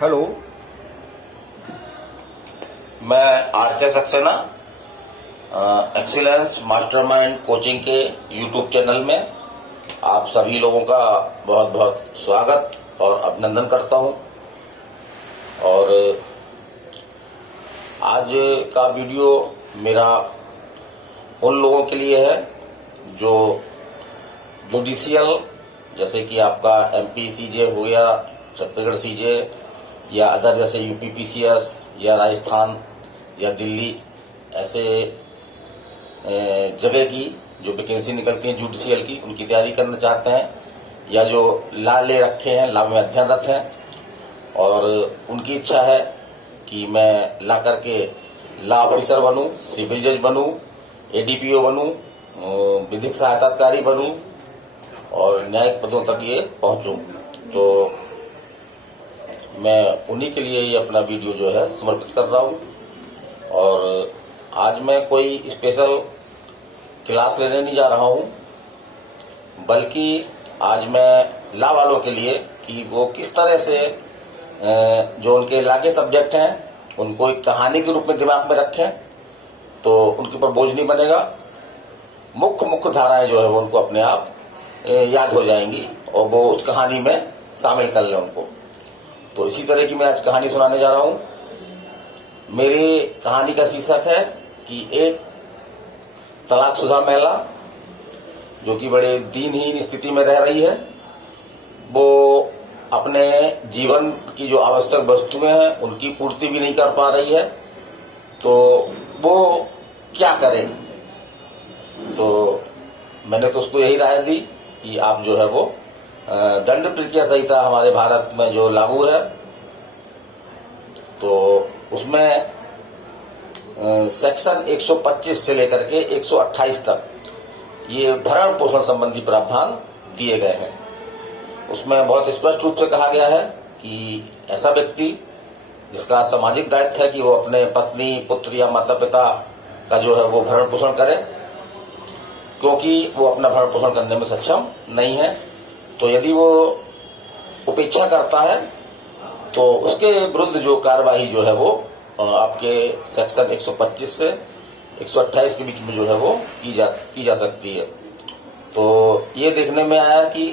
Hello, मैं RK. Saxena excellence mastermind coaching के YouTube channel में आप सभी लोगों का बहुत बहुत स्वागत और अभिनंदन करता हूं। और आज का वीडियो मेरा उन लोगों के लिए है जो जुडिशियल, जैसे कि आपका एमपी सीजे हो गया, छत्तीसगढ़ सीजे या अदर जैसे यूपी पीसीएस या राजस्थान या दिल्ली, ऐसे जगह की जो वैकेंसी निकलती है जुडिशियल की, उनकी तैयारी करना चाहते हैं, या जो लॉ ले रखे हैं, लॉ में अध्ययनरत हैं और उनकी इच्छा है कि मैं लॉ करके लॉ ऑफिसर बनूं, सिविल जज बनूं, एडीपीओ बनूं, विधिक सहायता अधिकारी बनूं और न्यायिक पदों तक ये पहुंचूं। तो मैं उन्हीं के लिए ये अपना वीडियो जो है समर्पित कर रहा हूं। और आज मैं कोई स्पेशल क्लास लेने नहीं जा रहा हूं, बल्कि आज मैं लॉ वालों के लिए कि वो किस तरह से जो उनके लॉ के सब्जेक्ट हैं उनको एक कहानी के रूप में दिमाग में रखें तो उनके ऊपर बोझ नहीं बनेगा। मुख्य धाराएं जो है वो उनको अपने आप याद हो जाएंगी और वो उस कहानी में शामिल कर लें उनको। तो इसी तरह की मैं आज कहानी सुनाने जा रहा हूं। मेरी कहानी का शीर्षक है कि एक तलाकशुदा महिला जो कि बड़े दीनहीन स्थिति में रह रही है, वो अपने जीवन की जो आवश्यक वस्तुएं हैं उनकी पूर्ति भी नहीं कर पा रही है, तो वो क्या करे। तो मैंने तो उसको यही राय दी कि आप जो है वो दंड प्रक्रिया संहिता हमारे भारत में जो लागू है, तो उसमें सेक्शन 125 से लेकर के 128 तक ये भरण पोषण संबंधी प्रावधान दिए गए हैं। उसमें बहुत स्पष्ट रूप से कहा गया है कि ऐसा व्यक्ति जिसका सामाजिक दायित्व है कि वो अपने पत्नी, पुत्र या माता पिता का जो है वो भरण पोषण करे, क्योंकि वो अपना भरण पोषण करने में सक्षम नहीं है, तो यदि वो उपेक्षा करता है तो उसके विरुद्ध जो कार्यवाही जो है वो आपके सेक्शन 125 से 128 के बीच में जो है वो की जा सकती है। तो ये देखने में आया कि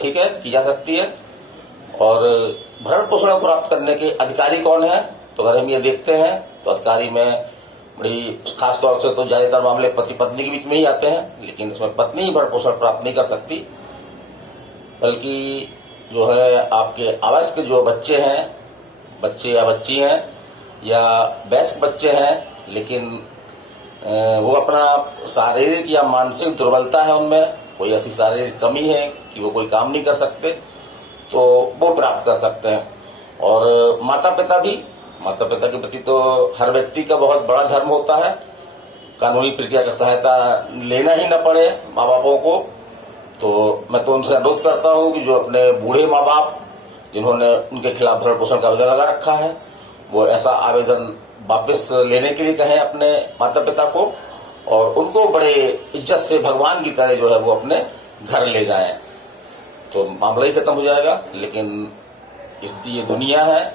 ठीक है, की जा सकती है। और भरण पोषण प्राप्त करने के अधिकारी कौन है, तो अगर हम ये देखते हैं तो अधिकारी में बड़ी खास तौर से तो ज्यादातर मामले पति पत्नी के बीच में ही आते हैं, लेकिन इसमें पत्नी ही भरण पोषण प्राप्त नहीं कर सकती, बल्कि जो है आपके अवयस्क जो बच्चे हैं, बच्चे या बच्ची हैं या वयस्क बच्चे हैं, लेकिन वो अपना शारीरिक या मानसिक दुर्बलता है, उनमें कोई ऐसी शारीरिक कमी है कि वो कोई काम नहीं कर सकते, तो वो प्राप्त कर सकते हैं। और माता पिता के प्रति तो हर व्यक्ति का बहुत बड़ा धर्म होता है, कानूनी प्रक्रिया की सहायता लेना ही न पड़े माँ बापों को। तो मैं तो उनसे अनुरोध करता हूं कि जो अपने बूढ़े माँ बाप जिन्होंने उनके खिलाफ भरण पोषण का आवेदन लगा रखा है, वो ऐसा आवेदन वापस लेने के लिए कहें अपने माता पिता को, और उनको बड़े इज्जत से भगवान की तरह जो है वो अपने घर ले जाएं, तो मामला ही खत्म हो जाएगा। लेकिन ये दुनिया है,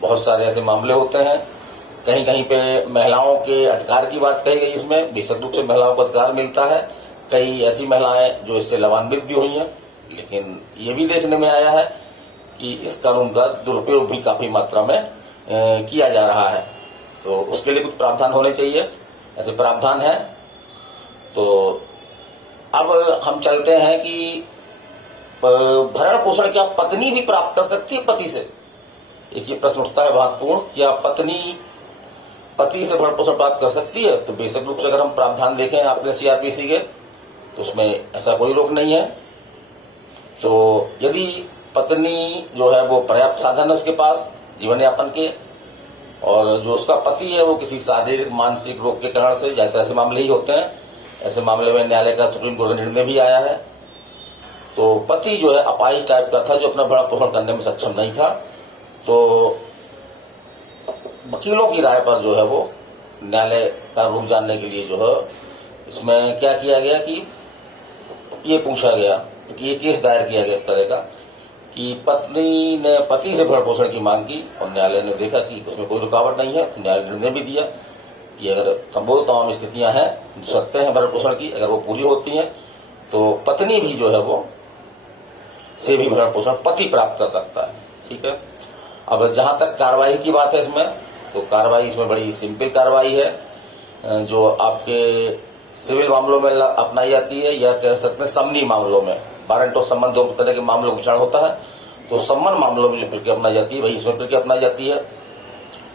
बहुत सारे ऐसे मामले होते हैं। कहीं कहीं पे महिलाओं के अधिकार की बात कही गई, इसमें बेशक रूप से महिलाओं को अधिकार मिलता है, कई ऐसी महिलाएं जो इससे लाभान्वित भी हुई हैं, लेकिन ये भी देखने में आया है कि इस कानून का दुरुपयोग भी काफी मात्रा में किया जा रहा है। तो उसके लिए कुछ प्रावधान होने चाहिए, ऐसे प्रावधान है। तो अब हम चलते हैं कि भरण पोषण क्या पत्नी भी प्राप्त कर सकती है पति से? एक ये प्रश्न उठता है महत्वपूर्ण, क्या पत्नी पति से भरण पोषण प्राप्त कर सकती है? तो बेशक रूप से अगर हम प्रावधान देखें आपने सीआरपीसी के, तो उसमें ऐसा कोई रोक नहीं है। तो यदि पत्नी जो है वो पर्याप्त साधन है उसके पास जीवन यापन के, और जो उसका पति है वो किसी शारीरिक मानसिक रोग के कारण से, ज्यादातर ऐसे मामले ही होते हैं, ऐसे मामले में न्यायालय का सुप्रीम कोर्ट का निर्णय भी आया है, तो पति जो है अपाहिज टाइप का था जो अपना भरण पोषण करने में सक्षम नहीं था, तो वकीलों की राय पर जो है वो न्यायालय का रुख जानने के लिए जो है इसमें क्या किया गया कि ये पूछा गया कि ये केस दायर किया गया इस तरह का कि पत्नी ने पति से भरण पोषण की मांग की और न्यायालय ने देखा कि उसमें कोई रुकावट नहीं है, तो न्यायालय ने निर्णय भी दिया कि अगर तमाम स्थितियां हैं सकते हैं भरण पोषण की, अगर वो पूरी होती हैं तो पत्नी भी जो है वो से भी भरण पोषण पति प्राप्त कर सकता है। ठीक है। अब जहां तक कार्रवाई की बात है इसमें, तो कार्रवाई इसमें बड़ी सिंपल कार्रवाई है जो आपके सिविल मामलों में अपनाई जाती है, या कह सकते हैं समनी मामलों में, वारंट ऑफ सम्मन दो तरह के मामलों का विचार होता है। तो सम्मन मामलों में जो प्रक्रिया अपनाई जाती है वही इसमें प्रक्रिया अपनाई जाती है।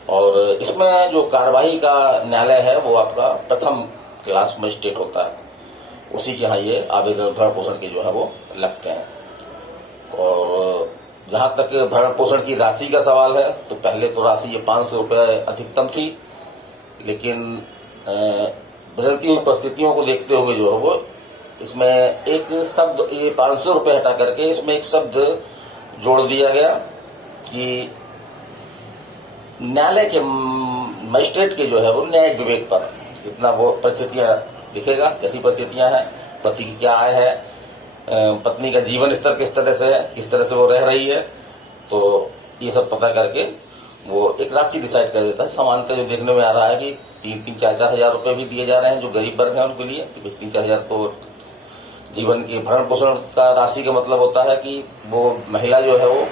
और इसमें जो कार्यवाही का न्यायालय है वो आपका प्रथम क्लास मजिस्ट्रेट होता है, उसी के यहाँ ये आवेदन भरण पोषण के जो है वो लगते हैं। और जहां तक भरण पोषण की राशि का सवाल है, तो पहले तो राशि ये 500 रुपये अधिकतम थी, लेकिन बदलती हुई परिस्थितियों को देखते हुए जो है वो इसमें एक शब्द, ये 500 रुपये हटा करके इसमें एक शब्द जोड़ दिया गया कि न्यायालय के मजिस्ट्रेट के जो है वो न्यायिक विवेक पर इतना वो परिस्थितियां दिखेगा, कैसी परिस्थितियां हैं, पति की क्या आय है, पत्नी का जीवन स्तर किस तरह से है, किस तरह से वो रह रही है, तो ये सब पता करके वो एक राशि डिसाइड कर देता है। सामान्यतः जो देखने में आ रहा है कि 3-3, 4-4 हजार रुपए भी दिए जा रहे हैं जो गरीब वर्ग है उनके लिए, कि 3-4 हजार तो जीवन के भरण पोषण का राशि का मतलब होता है कि वो महिला जो है वो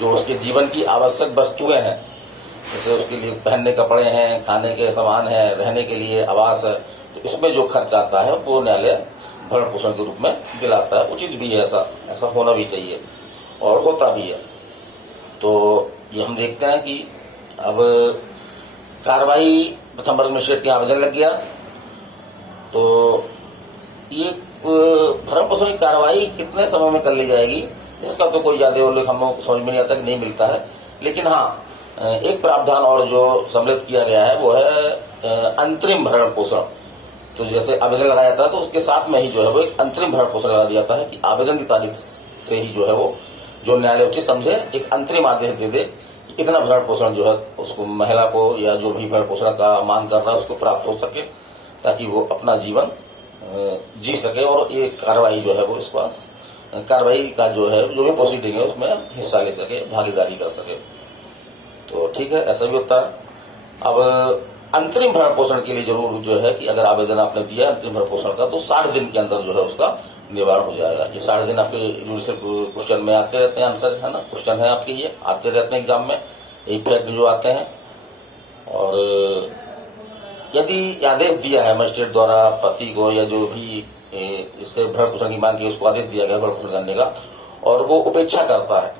जो उसके जीवन की आवश्यक वस्तुएं हैं, जैसे उसके लिए पहनने कपड़े हैं, खाने के सामान है, रहने के लिए आवास है, तो इसमें जो खर्च आता है वो न्यायालय भरण पोषण के रूप में दिलाता है। उचित भी है, ऐसा होना भी चाहिए और होता भी है। तो ये हम देखते हैं कि अब कार्रवाई प्रथम वर्ग मजिस्ट्रेट के आवेदन लग गया, तो ये भरण पोषण की कार्रवाई कितने समय में कर ली जाएगी इसका तो कोई ज्यादा उल्लेख हम लोग समझ में नहीं आता, नहीं मिलता है। लेकिन हाँ, एक प्रावधान और जो सम्मिलित किया गया है वो है अंतरिम भरण पोषण। तो जैसे आवेदन लगाया जाता है तो उसके साथ में ही जो है वो एक अंतरिम भरण पोषण लगा दिया जाता है कि आवेदन की तारीख से ही जो है वो जो न्यायालय उचित समझे एक अंतरिम आदेश दे दे कि इतना भरण पोषण जो है उसको महिला को या जो भी भरण पोषण का मांग कर रहा है उसको प्राप्त हो सके, ताकि वो अपना जीवन जी सके और ये कार्रवाई जो है वो इसका कार्रवाई का जो है जो भी प्रोसीडिंग है उसमें हिस्सा ले सके, भागीदारी कर सके। तो ठीक है, ऐसा भी होता है। अब अंतरिम भरण पोषण के लिए जरूर जो है कि अगर आवेदन आपने दिया अंतरिम भरण पोषण का तो 60 दिन के अंदर जो है उसका निवारण हो जाएगा। ये 60 दिन आपके जुडिशियल क्वेश्चन में आते रहते हैं, आंसर है ना, क्वेश्चन है आपके ये आते रहते हैं एग्जाम में, यही फैक्ट जो आते हैं। और यदि आदेश दिया है मजिस्ट्रेट द्वारा पति को या जो भी इससे भरण पोषण की मांग की उसको आदेश दिया गया भरण पोषण करने का और वो उपेक्षा करता है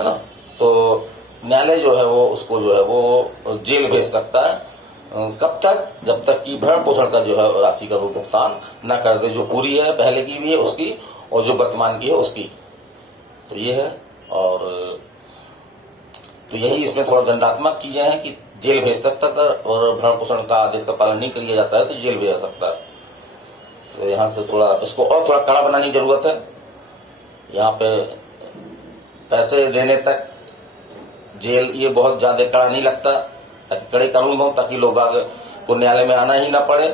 ना, तो न्यायालय जो है वो उसको जो है वो जेल भेज सकता है। कब तक? जब तक कि भरण पोषण का जो है राशि का वो भुगतान न कर दे, जो पूरी है पहले की भी है उसकी और जो वर्तमान की है उसकी। तो ये है। और तो यही इसमें थोड़ा दंडात्मक चीजें हैं कि जेल भेज सकता है और भरण पोषण का आदेश का पालन नहीं किया जाता है तो जेल भेजा सकता है। तो यहाँ से थोड़ा इसको और थोड़ा कड़ा बनाने की जरूरत है। यहाँ पे पैसे देने तक जेल ये बहुत ज्यादा कड़ा नहीं लगता, ताकि कड़े कानून हो ताकि लोग आगे को न्यायालय में आना ही ना पड़े।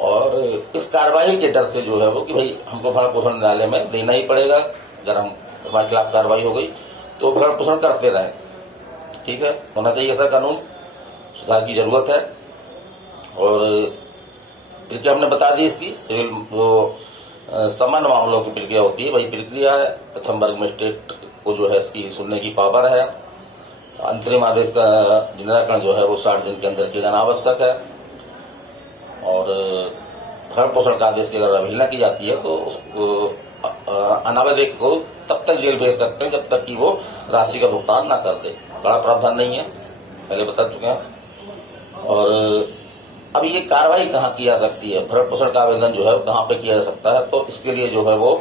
और इस कार्रवाई के डर से जो है वो कि भाई हमको भरण पोषण न्यायालय में देना ही पड़ेगा, अगर हमारे खिलाफ कार्रवाई हो गई तो भरण पोषण करते रहे। ठीक है, होना चाहिए ऐसा कानून, सुधार की जरूरत है। और प्रक्रिया हमने बता दी इसकी, सिविल जो सामान्य मामलों की प्रक्रिया होती है वही प्रक्रिया है। प्रथम वर्ग मजिस्ट्रेट को जो है इसकी सुनने की पावर है। अंतरिम आदेश का निराकरण जो है वो 60 दिन के अंदर किया जाना आवश्यक है। और भरण पोषण का आदेश की अगर अवहेलना की जाती है तो उसको अनावश्यक को तब तक जेल भेज सकते हैं जब तक कि वो राशि का भुगतान ना कर दे। बड़ा प्रावधान नहीं है, पहले बता चुके हैं। और अब ये कार्रवाई कहाँ की जा सकती है, भरण पोषण का आवेदन जो है कहाँ पे किया जा सकता है, तो इसके लिए जो है वो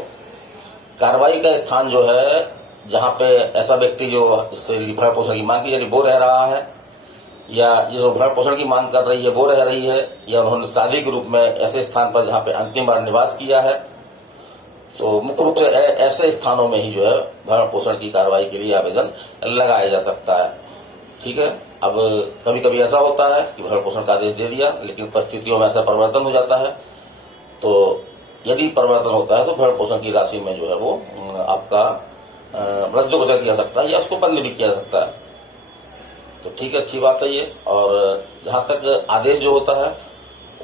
कार्रवाई का स्थान जो है जहाँ पे ऐसा व्यक्ति जो इससे भरण पोषण की मांग की जा रही वो रह रहा है, या जो भरण पोषण की मांग कर रही है वो रह रही है, या उन्होंने शादी के रूप में ऐसे स्थान पर जहाँ पे अंतिम बार निवास किया है, तो मुख्य रूप से ऐसे स्थानों में ही जो है भरण पोषण की कार्रवाई के लिए आवेदन लगाया जा सकता है। ठीक है। अब कभी कभी ऐसा होता है कि भरण पोषण का आदेश दे दिया लेकिन परिस्थितियों में ऐसा परिवर्तन हो जाता है, तो यदि परिवर्तन होता है तो भरण पोषण की राशि में जो है वो आपका रद्दोबदल किया जा सकता है या उसको बंद भी किया जा सकता है। तो ठीक है, अच्छी बात है ये। और जहां तक आदेश जो होता है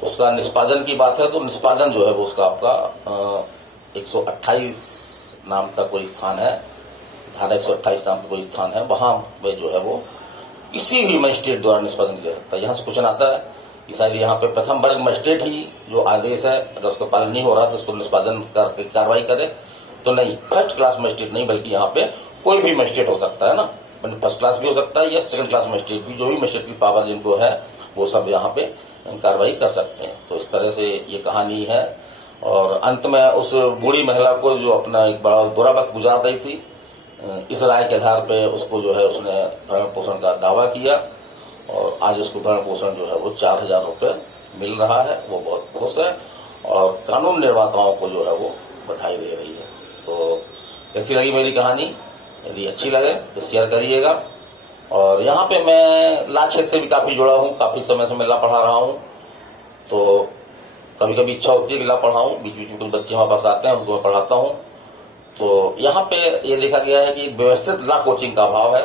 उसका निष्पादन की बात है, तो निष्पादन जो है वो उसका आपका 128 नाम का कोई स्थान है, धारा 128 नाम का कोई स्थान है, वहां पे जो है वो किसी भी मजिस्ट्रेट द्वारा निष्पादन किया जा सकता है। यहाँ से क्वेश्चन आता है कि शायद यहाँ पे प्रथम वर्ग मजिस्ट्रेट ही जो आदेश है अगर उसका पालन नहीं हो रहा तो उसको निष्पादन करके कार्रवाई करे, तो नहीं, फर्स्ट क्लास मजिस्ट्रेट नहीं, बल्कि यहाँ पे कोई भी मजिस्ट्रेट हो सकता है ना, फर्स्ट क्लास भी हो सकता है या सेकंड क्लास मजिस्ट्रेट भी, जो भी मजिस्ट्रेट की पावर जिनको है वो सब यहाँ पे कार्रवाई कर सकते हैं। तो इस तरह से ये कहानी है। और अंत में उस बूढ़ी महिला को जो अपना एक बड़ा बुरा वक्त गुजार रही थी, इस राय के आधार पे उसको जो है उसने भरण पोषण का दावा किया और आज उसको भरण पोषण जो है वो 4000 रुपये मिल रहा है। वो बहुत खुश है और कानून निर्माताओं को जो है वो बधाई दे रही है। तो कैसी लगी मेरी कहानी? यदि अच्छी लगे तो शेयर करिएगा। और यहाँ पे मैं ला क्षेत्र से भी काफी जुड़ा हूँ, काफी समय से मैं ला पढ़ा रहा हूँ, तो कभी कभी इच्छा होती है कि ला पढ़ाऊं, बीच बीच में कुछ बच्चे हमारे पास आते हैं उनको मैं पढ़ाता हूँ। तो यहाँ पे ये देखा गया है कि व्यवस्थित ला कोचिंग का अभाव है,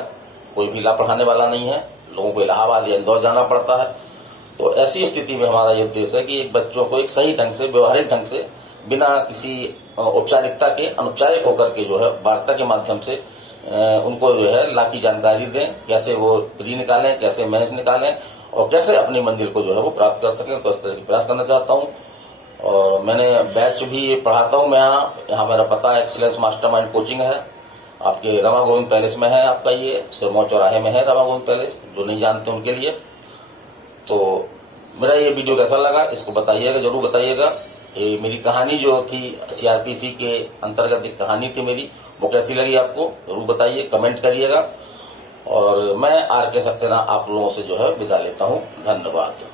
कोई भी ला पढ़ाने वाला नहीं है, लोगों को इलाहाबाद या इंदौर जाना पड़ता है। तो ऐसी स्थिति में हमारा ये उद्देश्य है कि एक बच्चों को एक सही ढंग से, व्यवहारिक ढंग से, बिना किसी औपचारिकता के, अनौपचारिक होकर के जो है वार्ता के माध्यम से उनको जो है ला की जानकारी दें, कैसे वो प्री निकालें, कैसे मेंस निकालें और कैसे अपनी मंजिल को जो है वो प्राप्त कर सकें। तो इस तरह की प्रयास करना चाहता हूँ। और मैंने बैच भी पढ़ाता हूँ मैं यहाँ मेरा पता एक्सीलेंस मास्टरमाइंड कोचिंग है, आपके रमा गोविंद पैलेस में है, आपका ये सिरमौर चौराहे में है रमा गोविंद पैलेस, जो नहीं जानते उनके लिए। तो मेरा ये वीडियो कैसा लगा इसको बताइएगा, जरूर बताइएगा। ये मेरी कहानी जो थी सीआरपीसी के अंतर्गत एक कहानी थी मेरी, वो कैसी लगी आपको जरूर बताइए, कमेंट करिएगा। और मैं आर के सक्सेना आप लोगों से जो है विदा लेता हूँ। धन्यवाद।